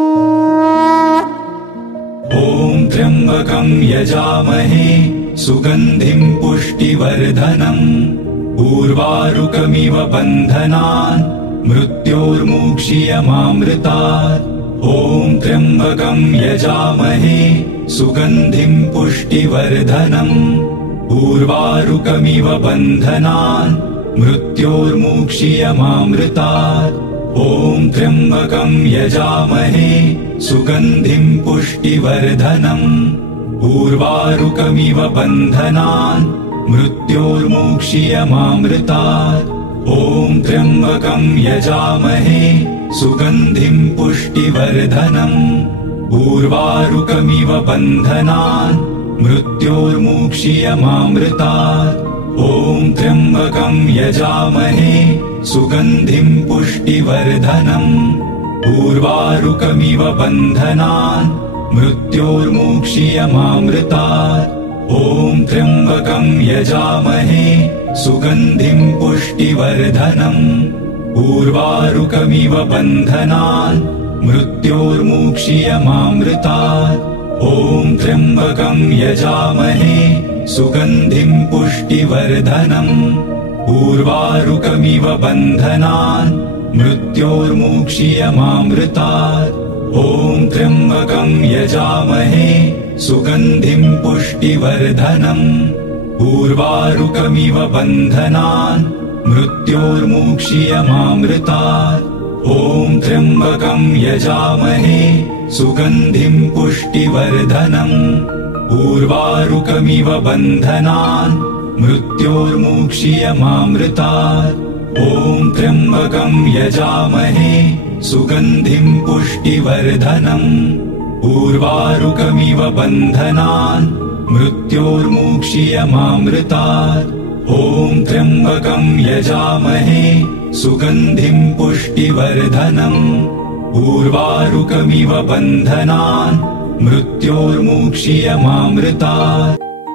ॐ त्र्यम्बकं यजामहे सुगन्धिं पुष्टिवर्धनम् उर्वारुकमिव बन्धनान् मृत्योर्मुक्षीयमामृतात्। ॐ त्र्यम्बकं यजामहे सुगन्धिं पुष्टिवर्धनम् उर्वारुकमिव बन्धनान् मृत्योर्मुक्षीयमामृतात्। ॐ त्र्यम्बकं यजामहे सुगन्धिं पुष्टिवर्धनम् उर्वारुकमिव बन्धनान् मृत्योर्मुक्षीयमामृतात्। ॐ त्र्यम्बकं यजामहे सुगन्धिं पुष्टिवर्धनम् उर्वारुकमिव बन्धनान् मृत्योर्मुक्षीयमामृतात्। ॐ त्र्यम्बकं यजामहे सुगन्धिं पुष्टिवर्धनम् उर्वारुकमिव बन्धनान् मृत्योर्मुक्षीयमामृतात्। ॐ त्र्यम्बकं यजामहे सुगन्धिं पुष्टिवर्धनम् उर्वारुकमिव बन्धनान् मृत्योर्मुक्षीयमामृतात्। ॐ त्र्यम्बकं यजामहे सुगन्धिं पुष्टिवर्धनम् उर्वारुकमिव बन्धनान् मृत्योर्मुक्षीयमामृतात्। ॐ त्र्यम्बकं यजामहे सुगन्धिं पुष्टिवर्धनम् उर्वारुकमिव बन्धनान् मृत्योर्मुक्षीयमामृतात्। ॐ त्र्यम्बकं यजामहे सुगन्धिं पुष्टिवर्धनम् उर्वारुकमिव बन्धनान् मृत्योर्मुक्षीयमामृतात्। ॐ त्र्यम्बकं यजामहे सुगन्धिं पुष्टिवर्धनम् उर्वारुकमिव बन्धनान् मृत्योर्मुक्षीयमामृतात्। ॐ त्र्यम्बकं यजामहे सुगन्धिं पुष्टिवर्धनम् उर्वारुकमिव बन्धनान् मृत्योर्मुक्षीयमामृतात्।